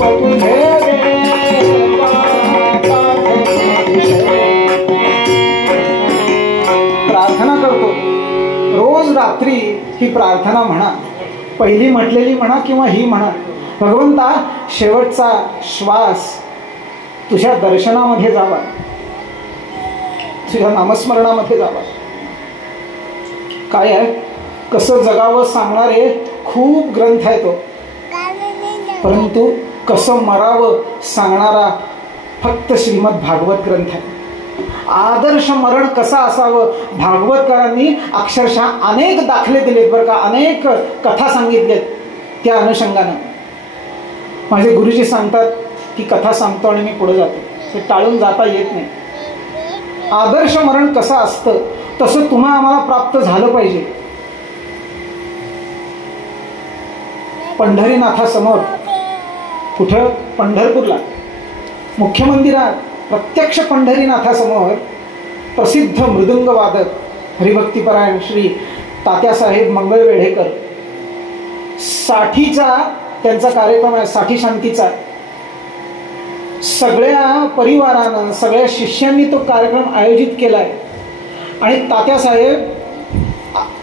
रूप तुझे प्रार्थना करतो रोज रात्री ही प्रार्थना म्हणा, पहिली म्हटलेली म्हणा किंवा ही म्हणा, भगवंता शेवटचा श्वास तुझ्या दर्शनामध्ये जावा, तुझ्या नामस्मरणामध्ये जावा. काय आहे, कसं जगावं सांगणारे खूप ग्रंथ आहे तो, परंतु कसं मरावं सांगणारा फक्त श्रीमद भागवत ग्रंथ आहे. आदर्श मरण कसं असावं भागवतकारांनी अक्षरशः अनेक दाखले दिलेत बरं का, अनेक कथा सांगितलेत. त्या अनुषंगानं माझे गुरुजी सांगतात की कथा सांगतो आणि मी पुढे जातो, ते टाळून जाता येत नाही. आदर्श मरण कसं असतं तसं तुम्हा आम्हाला प्राप्त झालं पाहिजे. पंढरीनाथासमोर, कुठं, पंढरपूरला मुख्य मंदिरात, प्रत्यक्ष पंढरीनाथासमोर प्रसिद्ध मृदुंग वादक हरिभक्तीपरायण श्री तात्यासाहेब मंगळवेढेकर, साठीचा त्यांचा कार्यक्रम आहे, साठी शांतीचा. सगळ्या परिवारानं, सगळ्या शिष्यांनी तो कार्यक्रम आयोजित केलाय. आणि तात्यासाहेब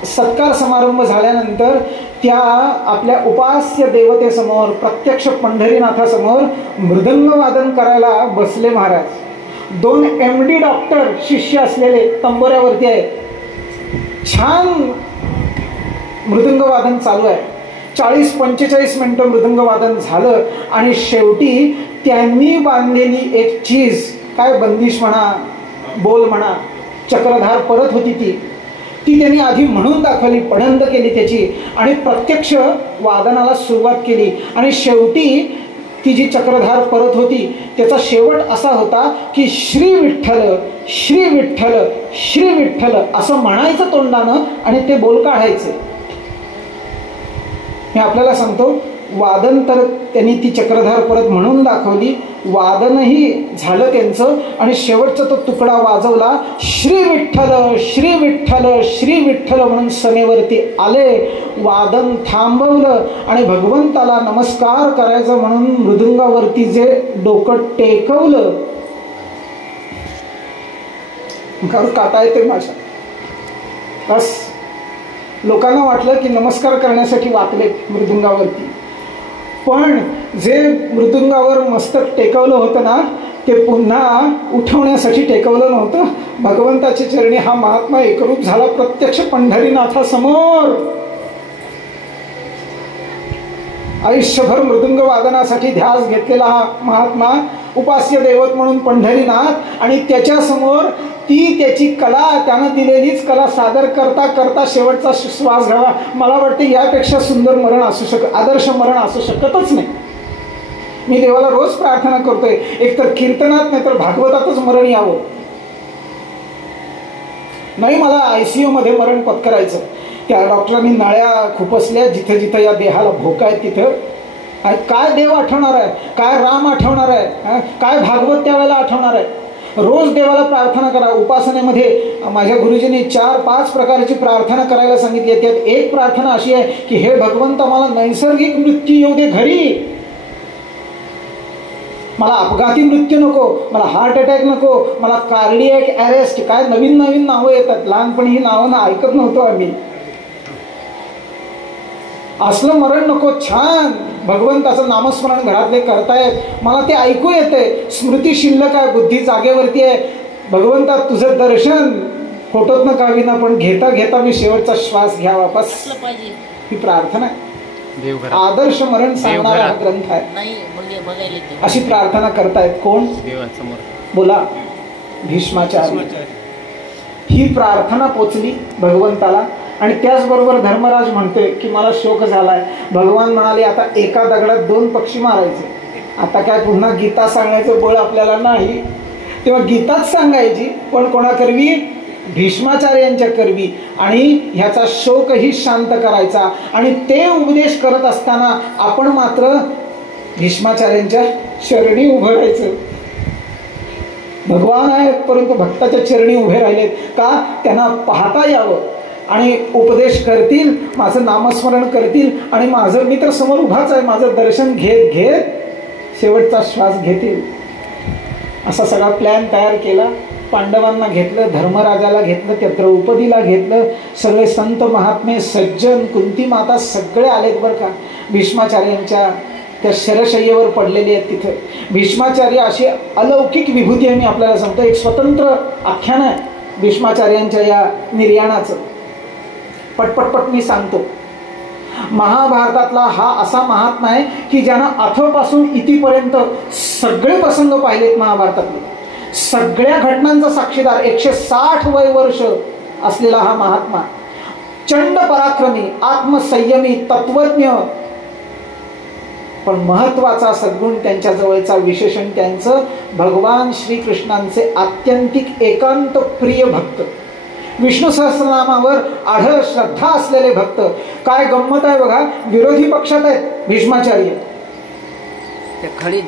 सत्कार समारंभ झाल्यानंतर त्या आपल्या उपास्य देवतेसमोर, प्रत्यक्ष पंढरीनाथासमोर मृदंग वादन करायला बसले महाराज. 2 MD डॉक्टर शिष्य असलेले तंबोऱ्यावरती आहेत. छान मृदंग वादन चालू आहे. 40-45 मिनिटं मृदंग वादन झालं आणि शेवटी त्यांनी बांधलेली एक चीज, काय बंदिश म्हणा, बोल म्हणा, चक्रधार परत होती ती त्यांनी आधी म्हणून दाखवली, पढंत केली त्याची आणि प्रत्यक्ष वादनाला सुरुवात केली. आणि शेवटी ती जी चक्रधार परत होती त्याचा शेवट असा होता की श्री विठ्ठल श्री विठ्ठल श्री विठ्ठल असं म्हणायचं तोंडानं आणि ते बोल काढायचे. मी आपल्याला सांगतो, वादन तर त्यांनी ती चक्रधार परत म्हणून दाखवली, वादनही झालं त्यांचं आणि शेवटचा तो तुकडा वाजवला, श्री विठ्ठल श्री विठ्ठल श्री विठ्ठल म्हणून सनेवरती आले, वादन थांबवलं आणि भगवंताला नमस्कार करायचं म्हणून मृदुंगावरती जे डोकं टेकवलं, काटा येते माझ्या. बस लोकांना वाटलं की नमस्कार करण्यासाठी वाकले मृदुंगावरती, पण जे मृदुंगावर मस्तक टेकवलं होतं ना ते पुन्हा उठवण्यासाठी टेकवलं नव्हतं. भगवंताच्या चरणी हा महात्मा एकरूप झाला प्रत्यक्ष पंढरीनाथासमोर. आयुष्यभर मृदुंग वादनासाठी ध्यास घेतलेला हा महात्मा, उपास्य दैवत म्हणून पंढरीनाथ, आणि त्याच्यासमोर ती त्याची कला, त्यानं दिलेलीच कला सादर करता करता शेवटचा श्वास घ्यावा. मला वाटतं यापेक्षा सुंदर मरण असू आदर्श मरण असू शकतच नाही. मी देवाला रोज प्रार्थना करतोय, एकतर कीर्तनात नाही तर भागवतातच मरण यावं. नाही मला ICU मध्ये मरण पत्करायचं. त्या डॉक्टरांनी नळ्या खुपसल्या जिथं जिथं या देहाला भोका आहे तिथं. काय देव आठवणार आहे, काय राम आठवणार आहे, काय भागवत त्यावेळेला आठवणार आहे. रोज देवाला प्रार्थना करा. उपासनेमध्ये माझ्या गुरुजींनी 4-5 प्रकारची प्रार्थना करायला सांगितली. त्यात एक प्रार्थना अशी आहे की हे भगवंत मला नैसर्गिक मृत्यू येऊ दे घरी, मला अपघाती मृत्यू नको, मला हार्ट अटॅक नको, मला कार्डियक अरेस्ट, काय नवीन नवीन नावं येतात. लहानपणी ही नावं ना ऐकत नव्हतो आम्ही. असलं मरण नको. छान भगवंताचं नामस्मरण घरातले करतायत, मला ते ऐकू येते, स्मृती शिल्लक आहे, बुद्धी जागेवरती आहे. भगवंता तुझं दर्शन फोटोत न कावीना पण घेता घेता मी शेवटचा श्वास घ्यावा, बस ही प्रार्थना आहे. आदर्श मरण सांगणारा हा ग्रंथ आहे. अशी प्रार्थना करतायत कोण? बोला, भीष्माचार्य. ही प्रार्थना पोचली भगवंताला. आणि त्याचबरोबर धर्मराज म्हणते की मला शोक झालाय. भगवान म्हणाले आता एका दगडात 2 पक्षी मारायचे. आता काय पुन्हा गीता सांगायचं बळ आपल्याला नाही, तेव्हा गीताच सांगायची, पण कोणाकरवी? भीष्माचार्यांच्या करवी. आणि ह्याचा शोकही शांत करायचा. आणि ते उपदेश करत असताना आपण मात्र भीष्माचार्यांच्या चरणी उभं राहायचं. भगवान आहेत परंतु भक्ताच्या चरणी उभे राहिलेत का? त्यांना पाहता यावं आणि उपदेश करतील, माझं नामस्मरण करतील आणि माझं मित्र समोर उभाच आहे, माझं दर्शन घेत घेत शेवटचा श्वास घेतील असा सगळा प्लॅन तयार केला. पांडवांना घेतलं, धर्मराजाला घेतलं, त्या द्रौपदीला घेतलं, सगळे संत महात्मे सज्जन कुंती माता सगळे आलेत बरं का. भीष्माचार्यांच्या त्या शरशय्येवर पडलेले आहेत तिथे. भीष्माचार्य अशी अलौकिक विभूती आहे. मी आपल्याला सांगतो, एक स्वतंत्र आख्यान आहे भीष्माचार्यांच्या या निर्याणाचं. पटपटपट मी सांगतो. महाभारतातला हा असा महात्मा आहे की ज्यानं अथपासून इतिपर्यंत सगळे प्रसंग पाहिलेत महाभारतातले, सगळ्या घटनांचा साक्षीदार. 160 वय वर्ष असलेला हा महात्मा, चंड पराक्रमी, आत्मसंयमी, तत्वज्ञ. पण महत्वाचा सद्गुण त्यांच्या जवळचा विशेषण त्यांचं भगवान श्रीकृष्णांचे आत्यंतिक एकांत प्रिय भक्त, विष्णू सहस्रनामावर आढळ श्रद्धा असलेले भक्त. काय गंमत आहे बघा, विरोधी पक्षात आहेत भीष्माचार्य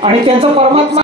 आणि त्यांचा परमात्मा